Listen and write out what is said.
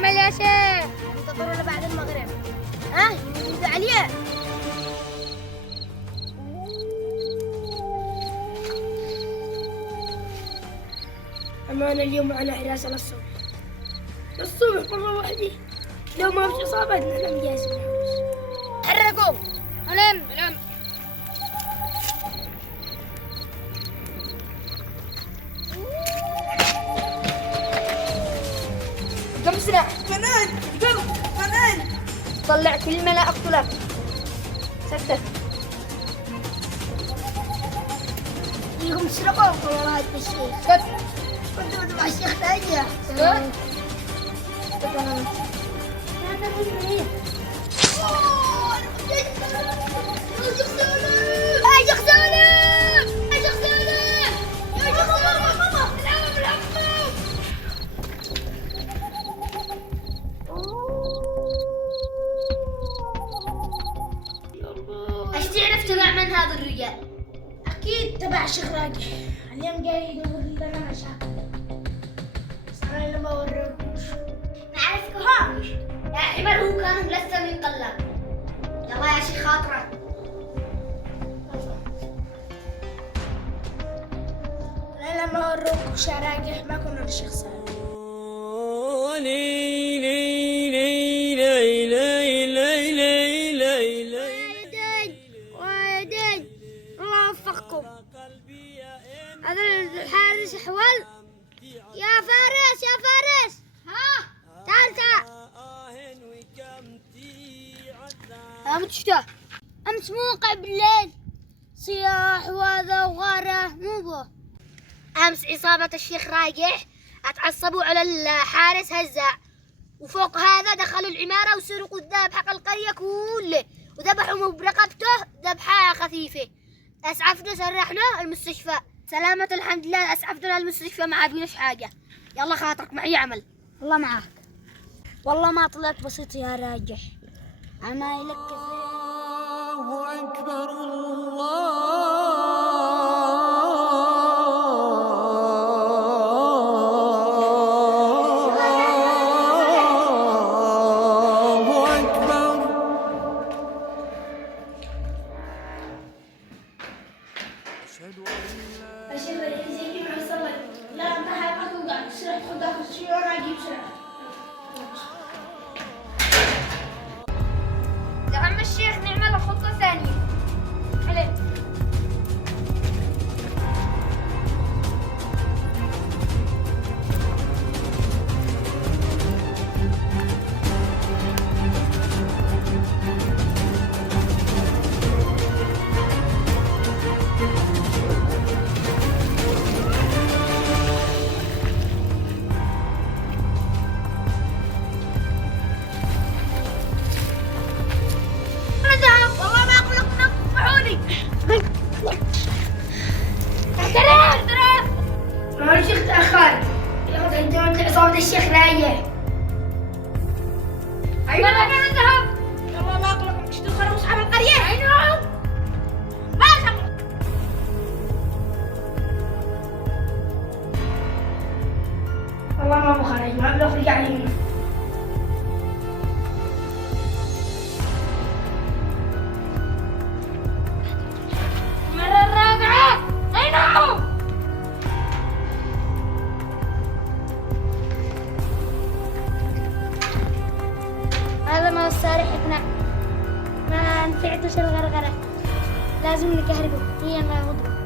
نعمل يا شيخ؟ انتظرونا بعد المغرب. ها يريد عليه. أمانة اليوم على حراسة للصبح مرة واحدة. لو ما فيش إصابة نحن مجهزين. حركوا. علم. قم سلاح. فنان. طلع كلمة لا أقتلك. سكت. فيهم سرقوا والله هذا الشيء. سكت. كنت مع الشيخ ناجح. سكت. ايش تعرف تبع من هذا الرجال؟ اكيد تبع الشيخ راجح. اليوم جاي يقول لنا مشاكل. بس انا لما اوريكوش نعرفكهاش. يا حمل هو كانوا لسه من قلب. يلا يا شيخ خاطرك. انا لما اوريكوش يا راجح ما كنا الشيخ سالم. ويدين الله يوفقكم. هذا الحارس حول. يا فارس ها تعال امس موقع بالليل صياح وهذا وغاره مو بو. امس عصابة الشيخ راجح اتعصبوا على الحارس هزاع، وفوق هذا دخلوا العمارة وسرقوا الذهب حق القرية كله وذبحوا برقبته ذبحة خفيفة. اسعفنا سرحنا المستشفى سلامة الحمد لله. اسعفنا المستشفى ما عابيناش حاجة. يلا خاطرك معي عمل. الله معاك. والله ما طلعت بسيط يا راجح. عمايلك كثير. الله أكبر الله أكبر. أشهد أن الشيخ اللي زي ما صلى لا انت حقك وقاعد تسرح خذك الشيء وانا اجيب سرعه. يا عم الشيخ نعمل خطة ثانية. عليك. والله ما اقول لكم تنفعوني. ما هو الشيخ تاخر. ياخذ عندنا عصابه الشيخ رايح. ايوه انا نذهب. يلا ما اقول لكم تشتوا خربوا اصحاب القريه. ايوه ما شغل. والله ما بخرج ما بخرج عليهم. المرة الرابعة. ايوه هذا ما هو السارح يقنع. ما نفعتش الغرغرة. لازم نكهربه هي ما يغضب.